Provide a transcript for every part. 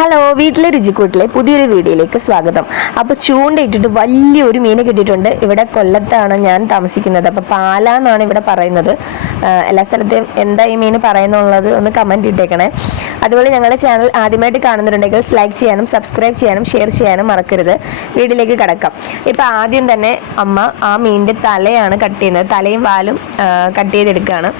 Hello, വീട്ടിലെ രുചിക്കൂട്ടിലെ പുതിയൊരു വീഡിയോയിലേക്ക് സ്വാഗതം. അപ്പോൾ ചൂണ്ടയിട്ടിട്ട് വലിയൊരു മീനെ കിട്ടിയിട്ടുണ്ട്. ഇവിടെ കൊല്ലത്താണ് ഞാൻ താമസിക്കുന്നത്. അപ്പോൾ പാല എന്നാണ് ഇവിടെ പറയുന്നത്. എല്ലാ സ്ഥലത്തെയും എന്താ ഈ മീൻ പറയുന്നുള്ളത് ഒന്ന് കമൻറ്റ് ഇട്ടേക്കണേ. അതുപോലെ ഞങ്ങളുടെ ചാനൽ ആദ്യമായിട്ട് കാണുന്നുണ്ടെങ്കിൽ ലൈക്ക് ചെയ്യാനും സബ്സ്ക്രൈബ് ചെയ്യാനും ഷെയർ ചെയ്യാനും മറക്കരുത്. വീട്ടിലേക്ക് കടക്കാം. ഇപ്പോൾ ആദ്യം തന്നെ അമ്മ ആ മീനിൻ്റെ തലയാണ് കട്ട് ചെയ്യുന്നത്. തലയും വാലും കട്ട് ചെയ്തെടുക്കുകയാണ്.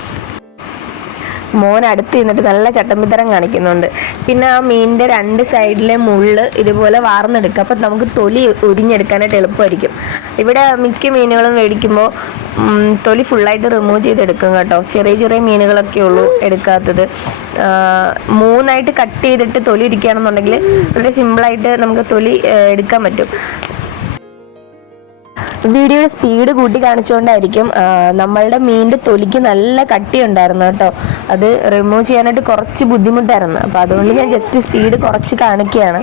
മോൻ അടുത്ത് നിന്നിട്ട് നല്ല ചട്ടമ്പിത്തരം കാണിക്കുന്നുണ്ട്. പിന്നെ ആ മീനിൻ്റെ രണ്ട് സൈഡിലെ മുള്ള് ഇതുപോലെ വാർന്നെടുക്കുക. അപ്പം നമുക്ക് തൊലി ഉരിഞ്ഞെടുക്കാനായിട്ട് എളുപ്പമായിരിക്കും. ഇവിടെ മിക്ക മീനുകളും മേടിക്കുമ്പോൾ തൊലി ഫുള്ളായിട്ട് റിമൂവ് ചെയ്തെടുക്കും കേട്ടോ. ചെറിയ ചെറിയ മീനുകളൊക്കെ ഉള്ളൂ എടുക്കാത്തത്. മൂന്നായിട്ട് കട്ട് ചെയ്തിട്ട് തൊലി ഇരിക്കുകയാണെന്നുണ്ടെങ്കിൽ വളരെ സിമ്പിളായിട്ട് നമുക്ക് തൊലി എടുക്കാൻ പറ്റും. വീഡിയോയുടെ സ്പീഡ് കൂട്ടി കാണിച്ചുകൊണ്ടായിരിക്കും. നമ്മളുടെ മീനിൻ്റെ തൊലിക്ക് നല്ല കട്ടി ഉണ്ടായിരുന്നു കേട്ടോ. അത് റിമൂവ് ചെയ്യാനായിട്ട് കുറച്ച് ബുദ്ധിമുട്ടായിരുന്നു. അപ്പോൾ അതുകൊണ്ട് ഞാൻ ജസ്റ്റ് സ്പീഡ് കുറച്ച് കാണിക്കുകയാണ്.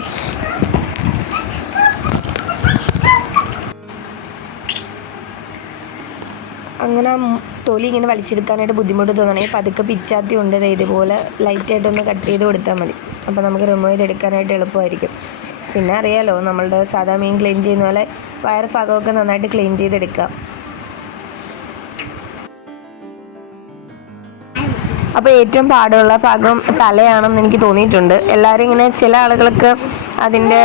അങ്ങനെ തൊലി ഇങ്ങനെ വലിച്ചെടുക്കാനായിട്ട് ബുദ്ധിമുട്ട് തോന്നണമെങ്കിൽ പതുക്കെ പിച്ചാത്തി ഉണ്ട് ഇതുപോലെ ലൈറ്റായിട്ടൊന്ന് കട്ട് ചെയ്ത് കൊടുത്താൽ മതി. അപ്പോൾ നമുക്ക് റിമൂവ് ചെയ്തെടുക്കാനായിട്ട് എളുപ്പമായിരിക്കും. പിന്നെ അറിയാലോ, നമ്മളുടെ സാധാ മീൻ ക്ലീൻ ചെയ്യുന്ന പോലെ വയറ് ഭാഗമൊക്കെ നന്നായിട്ട് ക്ലീൻ ചെയ്തെടുക്കുക. അപ്പോൾ ഏറ്റവും പാടുള്ള ഭാഗം തലയാണെന്ന് എനിക്ക് തോന്നിയിട്ടുണ്ട്. എല്ലാവരും ഇങ്ങനെ ചില ആളുകൾക്ക് അതിൻ്റെ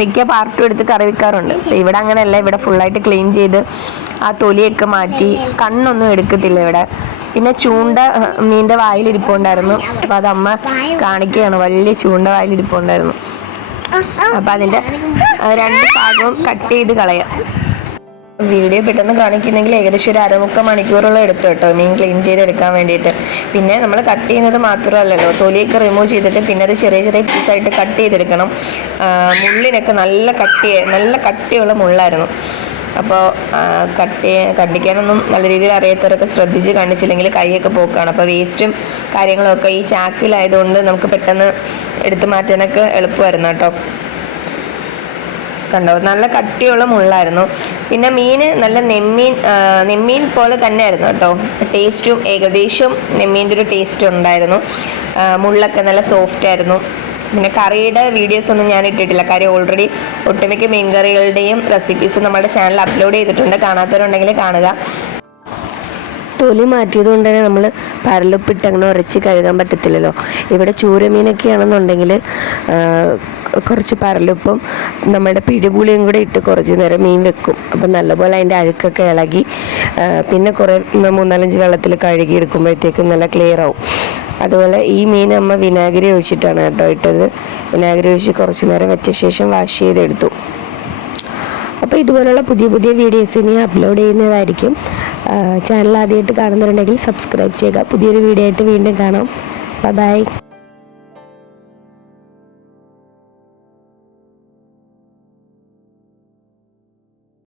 മിക്ക പാർട്ടും എടുത്ത് കറി വെക്കാറുണ്ട്. ഇവിടെ അങ്ങനെയല്ല. ഇവിടെ ഫുള്ളായിട്ട് ക്ലീൻ ചെയ്ത് ആ തൊലിയൊക്കെ മാറ്റി. കണ്ണൊന്നും എടുക്കത്തില്ല ഇവിടെ. പിന്നെ ചൂണ്ട മീനിൻ്റെ വായിലിരിപ്പുണ്ടായിരുന്നു. അപ്പോൾ അത് അമ്മ കാണിക്കുകയാണ്. വലിയ ചൂണ്ട വായിലിരിപ്പുണ്ടായിരുന്നു. അപ്പം അതിൻ്റെ രണ്ട് ഭാഗവും കട്ട് ചെയ്ത് കളയാം. വീഡിയോ പെട്ടെന്ന് കാണിക്കുന്നെങ്കിൽ ഏകദേശം ഒരു അരമുക്കാൽ മണിക്കൂറോളം എടുത്തു കേട്ടോ മീൻ ക്ലീൻ ചെയ്തെടുക്കാൻ വേണ്ടിയിട്ട്. പിന്നെ നമ്മൾ കട്ട് ചെയ്യുന്നത് മാത്രമല്ലല്ലോ, തൊലിയൊക്കെ റിമൂവ് ചെയ്തിട്ട് പിന്നെ അത് ചെറിയ ചെറിയ പീസായിട്ട് കട്ട് ചെയ്തെടുക്കണം. മുള്ളിനൊക്കെ നല്ല കട്ടിയുള്ള മുള്ളായിരുന്നു. അപ്പോൾ കണ്ടിക്കാനൊന്നും നല്ല രീതിയിൽ അറിയാത്തവരൊക്കെ ശ്രദ്ധിച്ച് കണ്ടിച്ചില്ലെങ്കിൽ കൈയൊക്കെ പോക്കാണ്. അപ്പോൾ വേസ്റ്റും കാര്യങ്ങളൊക്കെ ഈ ചാക്കിലായതുകൊണ്ട് നമുക്ക് പെട്ടെന്ന് എടുത്തു മാറ്റാനൊക്കെ എളുപ്പമായിരുന്നു കേട്ടോ. കണ്ടോ, നല്ല കട്ടിയുള്ള മുള്ളായിരുന്നു. പിന്നെ മീൻ നല്ല നെമ്മീൻ പോലെ തന്നെ ആയിരുന്നു കേട്ടോ. ടേസ്റ്റും ഏകദേശം നെമ്മീൻ്റെ ഒരു ടേസ്റ്റ് ഉണ്ടായിരുന്നു. മുള്ളൊക്കെ നല്ല സോഫ്റ്റ് ആയിരുന്നു. പിന്നെ കറിയുടെ വീഡിയോസൊന്നും ഞാൻ ഇട്ടിട്ടില്ല. കാര്യം ഓൾറെഡി ഒട്ടുമിക്ക മീൻ കറികളുടെയും റെസിപ്പീസ് നമ്മുടെ ചാനൽ അപ്ലോഡ് ചെയ്തിട്ടുണ്ട്. കാണാത്തവരുണ്ടെങ്കിൽ കാണുക. തൊലി മാറ്റിയത് കൊണ്ട് തന്നെ നമ്മൾ പരലുപ്പിട്ട് അങ്ങനെ ഉരച്ച് കഴുകാൻ പറ്റത്തില്ലല്ലോ. ഇവിടെ ചൂരമീനൊക്കെ ആണെന്നുണ്ടെങ്കിൽ കുറച്ച് പരലുപ്പും നമ്മുടെ പിടിപുളിയും കൂടെ ഇട്ട് കുറച്ച് നേരം മീൻ വെക്കും. അപ്പം നല്ലപോലെ അതിൻ്റെ അഴുക്കൊക്കെ ഇളകി പിന്നെ കുറേ 3-4 വെള്ളത്തിൽ കഴുകി എടുക്കുമ്പോഴത്തേക്കും നല്ല ക്ലിയർ ആവും. അതുപോലെ ഈ മീൻ അമ്മ വിനാഗിരി ഒഴിച്ചിട്ടാണ് കേട്ടോ ഇട്ടത്. വിനാഗിരി ഒഴിച്ച് കുറച്ച് നേരം വെച്ച ശേഷം വാഷ് ചെയ്തെടുത്തു. അപ്പോൾ ഇതുപോലുള്ള പുതിയ പുതിയ വീഡിയോസ് ഇനി അപ്ലോഡ് ചെയ്യുന്നതായിരിക്കും. ചാനൽ ആദ്യമായിട്ട് കാണുന്നുണ്ടെങ്കിൽ സബ്സ്ക്രൈബ് ചെയ്യുക. പുതിയൊരു വീഡിയോ ആയിട്ട് വീണ്ടും കാണാം. ബൈ.